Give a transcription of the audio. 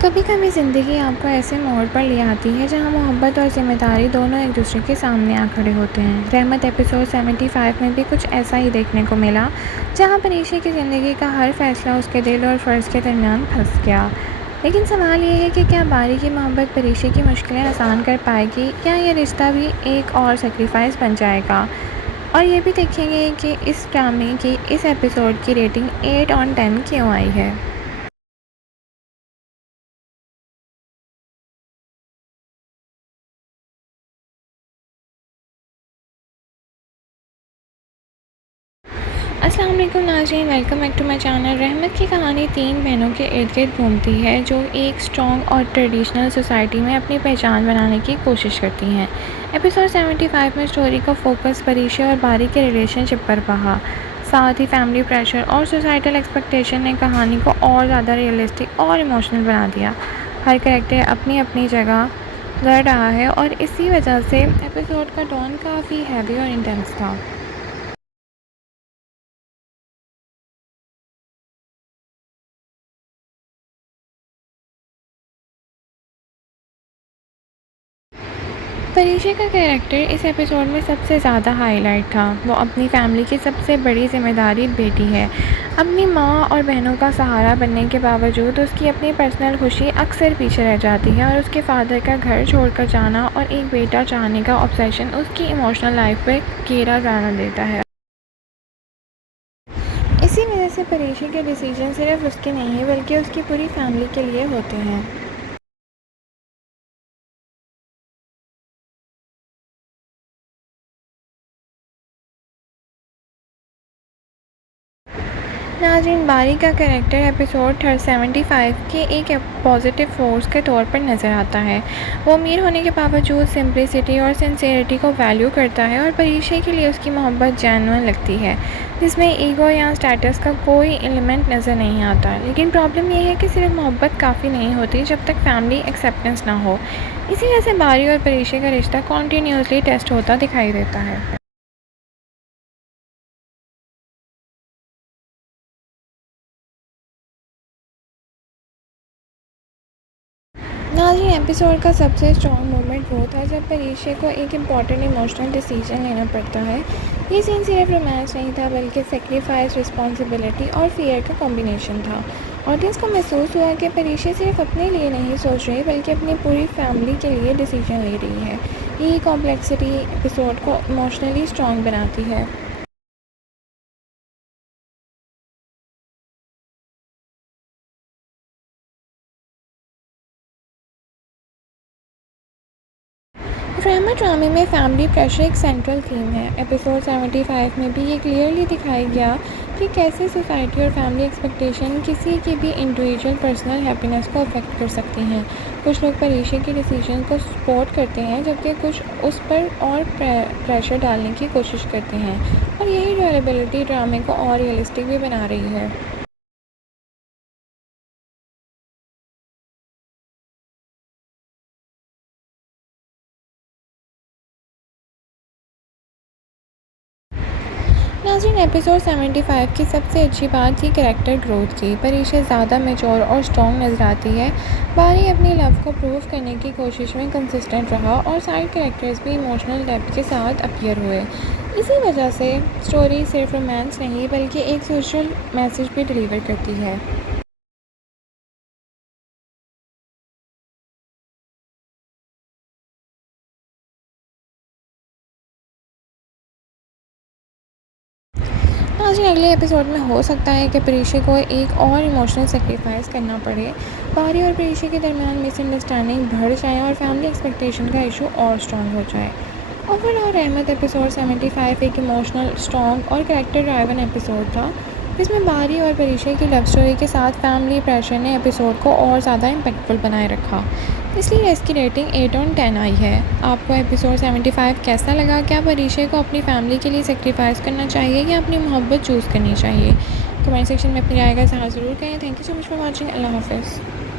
कभी कभी ज़िंदगी आपको ऐसे मोड़ पर ले आती है जहां मोहब्बत और ज़िम्मेदारी दोनों एक दूसरे के सामने आ खड़े होते हैं। रहमत एपिसोड 75 में भी कुछ ऐसा ही देखने को मिला, जहां परीक्षे की ज़िंदगी का हर फैसला उसके दिल और फ़र्ज़ के दरमियान फंस गया। लेकिन सवाल ये है कि क्या बारी की मोहब्बत परीक्षे की मुश्किलें आसान कर पाएगी, या ये रिश्ता भी एक और सेक्रीफाइस बन जाएगा। और ये भी देखेंगे कि इस ड्रामे की इस एपिसोड की रेटिंग 8/10 क्यों आई है। अस्सलाम वालेकुम नाज़रीन, welcome back to my channel. रहमत की कहानी तीन बहनों के इर्द गिर्द घूमती है जो एक स्ट्रॉन्ग और ट्रेडिशनल सोसाइटी में अपनी पहचान बनाने की कोशिश करती हैं। एपिसोड 75 में स्टोरी का फोकस परीक्षा और बारी के रिलेशनशिप पर रहा। साथ ही फैमिली प्रेशर और सोसाइटल एक्सपेक्टेशन ने कहानी को और ज़्यादा रियलिस्टिक और इमोशनल बना दिया। हर कैरेक्टर अपनी अपनी जगह लड़ रहा है और इसी वजह से एपिसोड का टोन काफ़ी हैवी और इंटेंस था। परीक्षा का कैरेक्टर इस एपिसोड में सबसे ज़्यादा हाईलाइट था। वो अपनी फैमिली की सबसे बड़ी जिम्मेदारी बेटी है। अपनी माँ और बहनों का सहारा बनने के बावजूद उसकी अपनी पर्सनल खुशी अक्सर पीछे रह जाती है, और उसके फादर का घर छोड़कर जाना और एक बेटा चाहने का ऑब्सेशन उसकी इमोशनल लाइफ पे गहरा जाना देता है। इसी वजह से परीक्षा के डिसीजन सिर्फ उसके नहीं बल्कि उसकी पूरी फैमिली के लिए होते हैं। नाज़रीन, बारी का कैरेक्टर एपिसोड 75 के एक पॉजिटिव फोर्स के तौर पर नज़र आता है। वो अमीर होने के बावजूद सिंप्लिसिटी और सिंसेरिटी को वैल्यू करता है, और परीक्षा के लिए उसकी मोहब्बत जेन्युइन लगती है, जिसमें ईगो या स्टेटस का कोई एलिमेंट नज़र नहीं आता। लेकिन प्रॉब्लम यह है कि सिर्फ मोहब्बत काफ़ी नहीं होती जब तक फैमिली एक्सेप्टेंस ना हो। इसी वजह से बारी और परीक्षा का रिश्ता कॉन्टीन्यूसली टेस्ट होता दिखाई देता है। नाज़रीन, एपिसोड का सबसे स्ट्रॉन्ग मोमेंट वो था जब परीक्षा को एक इम्पॉर्टेंट इमोशनल डिसीजन लेना पड़ता है। ये सीन सिर्फ रोमांस नहीं था बल्कि सेक्रीफाइस, रिस्पॉन्सिबिलिटी और फियर का कॉम्बिनेशन था। ऑडियंस को महसूस हुआ कि परीक्षा सिर्फ अपने लिए नहीं सोच रही बल्कि अपनी पूरी फैमिली के लिए डिसीजन ले रही है। यही कॉम्प्लेक्सिटी एपिसोड को इमोशनली स्ट्रॉन्ग बनाती है। ड्रामा ड्रामे में फैमिली प्रेशर एक सेंट्रल थीम है। एपिसोड 75 में भी ये क्लियरली दिखाया गया कि कैसे सोसाइटी और फैमिली एक्सपेक्टेशन किसी की भी इंडिविजुअल पर्सनल हैप्पीनेस को अफेक्ट कर सकती हैं। कुछ लोग परीक्षा के डिसीजन को सपोर्ट करते हैं जबकि कुछ उस पर और प्रेशर डालने की कोशिश करते हैं, और यही रियलिटी ड्रामे को और रियलिस्टिक भी बना रही है। नाज़रीन, एपिसोड 75 की सबसे अच्छी बात थी कैरेक्टर ग्रोथ की। परीक्षा ज़्यादा मेच्योर और स्ट्रॉन्ग नज़र आती है। बारी अपनी लव को प्रूव करने की कोशिश में कंसिस्टेंट रहा, और साइड कैरेक्टर्स भी इमोशनल डेप्थ के साथ अपीयर हुए। इसी वजह से स्टोरी सिर्फ रोमांस नहीं बल्कि एक सोशल मैसेज भी डिलीवर करती है। आज ही अगले एपिसोड में हो सकता है कि परीक्षा को एक और इमोशनल सेक्रीफाइस करना पड़े। बारी और परीक्षा के दरमियान मिसअंडरस्टैंडिंग बढ़ जाए और फैमिली एक्सपेक्टेशन का इशू और स्ट्रॉन्ग हो जाए। ओवरऑल रहमत एपिसोड 75 एक इमोशनल, स्ट्रॉन्ग और कैरेक्टर ड्राइवन एपिसोड था, जिसमें बारी और परीक्षा की लव स्टोरी के साथ फैमिली प्रेशर ने एपिसोड को और ज़्यादा इम्पैक्टफुल बनाए रखा। इसलिए इसकी रेटिंग 8/10 आई है। आपको एपिसोड 75 कैसा लगा? क्या परीक्षा को अपनी फैमिली के लिए सेक्रीफाइस करना चाहिए या अपनी मोहब्बत चूज़ करनी चाहिए? कमेंट सेक्शन में अपनी राय का इज़हार ज़रूर करें। Thank you so much for watching. अल्लाह हाफ़िज़।